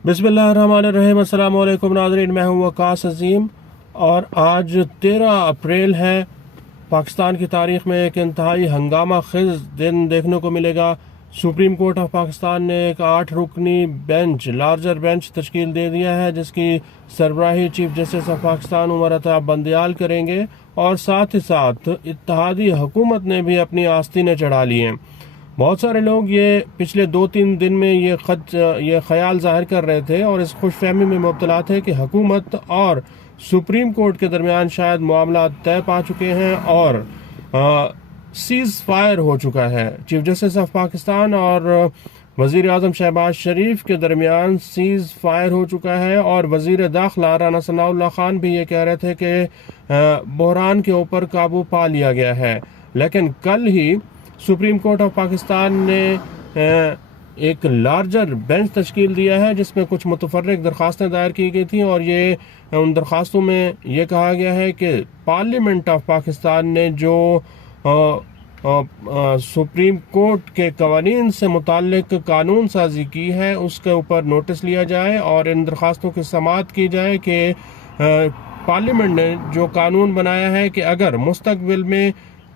बिस्मिल्लाहिर्रहमानिर्रहीम। अस्सलाम वालेकुम नाज़रीन, मैं हूँ वकास अज़ीम और आज 13 अप्रैल है। पाकिस्तान की तारीख़ में एक इंतहाई हंगामा खेज़ दिन देखने को मिलेगा। सुप्रीम कोर्ट ऑफ पाकिस्तान ने एक 8 रुकनी बेंच, लार्जर बेंच तश्कील दे दिया है, जिसकी सरबराही chief justice of Pakistan Umar Ata Bandial करेंगे और साथ ही साथ इत्तेहादी हुकूमत ने भी अपनी आस्तीनें चढ़ा ली हैं। बहुत सारे लोग ये पिछले 2-3 दिन में ये ख्याल जाहिर कर रहे थे और इस खुशफहमी में मुब्तला थे कि हुकूमत और सुप्रीम कोर्ट के दरमियान शायद मामला तय पा चुके हैं और सीज फायर हो चुका है। चीफ जस्टिस ऑफ पाकिस्तान और वज़ीर आज़म शहबाज शरीफ के दरमियान सीज फायर हो चुका है और वज़ीर दाखिला राना सनाउल्लाह खान भी ये कह रहे थे कि बहरान के ऊपर काबू पा लिया गया है। लेकिन कल ही सुप्रीम कोर्ट ऑफ पाकिस्तान ने एक लार्जर बेंच तश्कील दिया है, जिसमें कुछ मुतफर्रिक दरख्वास्तें दायर की गई थी और ये उन दरख्वास्तों में ये कहा गया है कि पार्लियामेंट ऑफ पाकिस्तान ने जो सुप्रीम कोर्ट के कवानीन से मुताल्लिक कानून साजी की है उसके ऊपर नोटिस लिया जाए और इन दरख्वास्तों की समाअत की जाए कि पार्लियामेंट ने जो कानून बनाया है कि अगर मुस्तकबिल में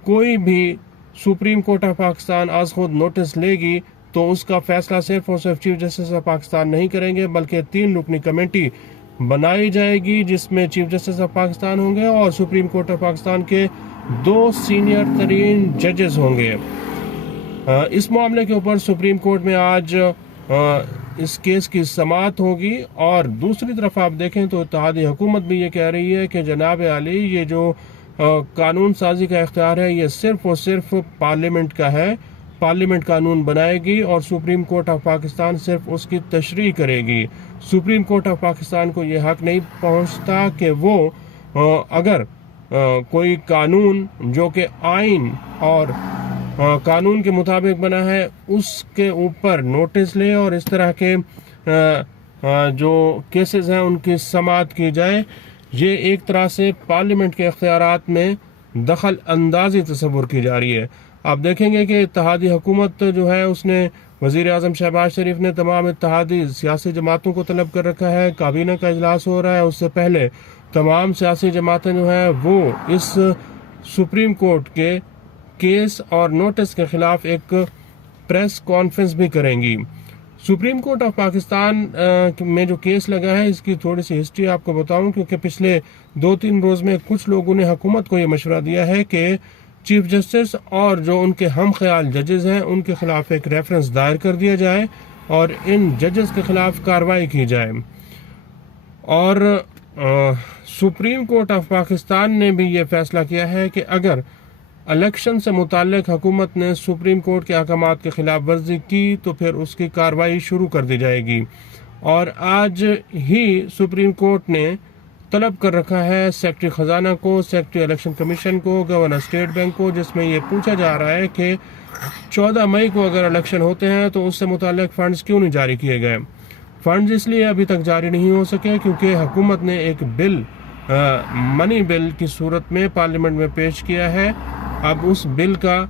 कोई भी सुप्रीम कोर्ट ऑफ पाकिस्तान आज खुद नोटिस लेगी तो उसका फैसला सिर्फ और सिर्फ चीफ जस्टिस ऑफ पाकिस्तान नहीं करेंगे, बल्कि 3 रुकनी कमेटी बनाई जाएगी जिसमें चीफ जस्टिस ऑफ पाकिस्तान होंगे और सुप्रीम कोर्ट ऑफ पाकिस्तान के 2 सीनियर तरीन जजेस होंगे। इस मामले के ऊपर सुप्रीम कोर्ट में आज इस केस की समाअत होगी। और दूसरी तरफ आप देखें तो इत्तेहादी हुकूमत भी ये कह रही है कि जनाब आली ये जो कानून साजी का इख्तियार है ये सिर्फ और सिर्फ पार्लियामेंट का है। पार्लियामेंट कानून बनाएगी और सुप्रीम कोर्ट ऑफ पाकिस्तान सिर्फ उसकी तशरीह करेगी। सुप्रीम कोर्ट ऑफ पाकिस्तान को ये हक नहीं पहुंचता कि वो अगर कोई कानून जो कि आइन और कानून के मुताबिक बना है उसके ऊपर नोटिस ले और इस तरह के जो केसेस हैं उनकी समाअत की जाए। ये एक तरह से पार्लियामेंट के इख्तियारात में दखल अंदाजी तस्वुर की जा रही है। आप देखेंगे कि इत्तेहादी हुकूमत जो है उसने वज़ीर आज़म शहबाज शरीफ ने तमाम इत्तेहादी सियासी जमातों को तलब कर रखा है। काबीना का इजलास हो रहा है, उससे पहले तमाम सियासी जमातें जो हैं वो इस सुप्रीम कोर्ट के केस और नोटिस के खिलाफ एक प्रेस कॉन्फ्रेंस भी करेंगी। सुप्रीम कोर्ट ऑफ पाकिस्तान में जो केस लगा है इसकी थोड़ी सी हिस्ट्री आपको बताऊं, क्योंकि पिछले 2-3 रोज में कुछ लोगों ने हुकूमत को ये मशवरा दिया है कि चीफ जस्टिस और जो उनके हम ख्याल जजेस हैं उनके खिलाफ एक रेफरेंस दायर कर दिया जाए और इन जजेस के खिलाफ कार्रवाई की जाए। और सुप्रीम कोर्ट ऑफ पाकिस्तान ने भी ये फैसला किया है कि अगर इलेक्शन से मुताल्लिक हुकूमत ने सुप्रीम कोर्ट के अहकामात के खिलाफ वर्जी की तो फिर उसकी कार्रवाई शुरू कर दी जाएगी। और आज ही सुप्रीम कोर्ट ने तलब कर रखा है सेक्रेटरी खजाना को, सेक्रेटरी इलेक्शन कमीशन को, गवर्नर स्टेट बैंक को, जिसमें यह पूछा जा रहा है कि 14 मई को अगर इलेक्शन होते हैं तो उससे मुताल्लिक फंड्स क्यों नहीं जारी किए गए। फंड्स इसलिए अभी तक जारी नहीं हो सके क्योंकि हुकूमत ने एक बिल मनी बिल की सूरत में पार्लियामेंट में पेश किया है। अब उस बिल का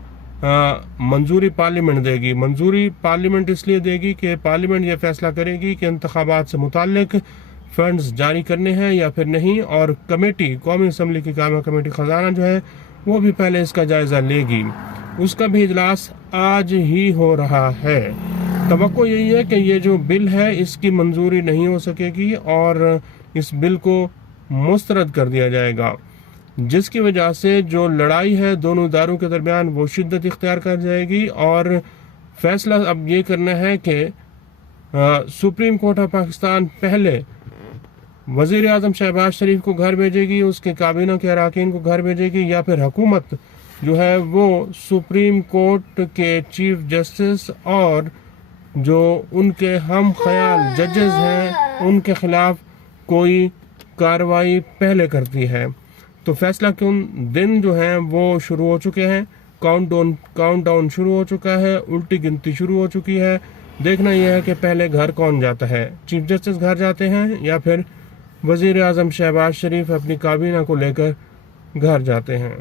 मंजूरी पार्लियामेंट देगी। मंजूरी पार्लियामेंट इसलिए देगी कि पार्लियामेंट ये फैसला करेगी कि इंतखाबात से मुताल्लिक फंड्स जारी करने हैं या फिर नहीं। और कमेटी, कौमी असम्बली की कायमा कमेटी खजाना जो है वो भी पहले इसका जायजा लेगी। उसका भी इजलास आज ही हो रहा है। तवक्को यही है कि ये जो बिल है इसकी मंजूरी नहीं हो सकेगी और इस बिल को मुस्तरद कर दिया जाएगा, जिसकी वजह से जो लड़ाई है दोनों इदारों के दरमियान वो शिद्दत इख्तियार कर जाएगी। और फैसला अब ये करना है कि सुप्रीम कोर्ट ऑफ पाकिस्तान पहले वज़ीर आज़म शहबाज शरीफ को घर भेजेगी, उसके काबीना के अरकान को घर भेजेगी, या फिर हुकूमत जो है वो सुप्रीम कोर्ट के चीफ जस्टिस और जो उनके हम ख्याल जजेस हैं उनके खिलाफ कोई कार्रवाई पहले करती है। तो फैसला के उन दिन जो हैं वो शुरू हो चुके हैं, काउंटडाउन शुरू हो चुका है, उल्टी गिनती शुरू हो चुकी है। देखना यह है कि पहले घर कौन जाता है, चीफ जस्टिस घर जाते हैं या फिर वज़ीर आज़म शहबाज शरीफ अपनी काबीना को लेकर घर जाते हैं।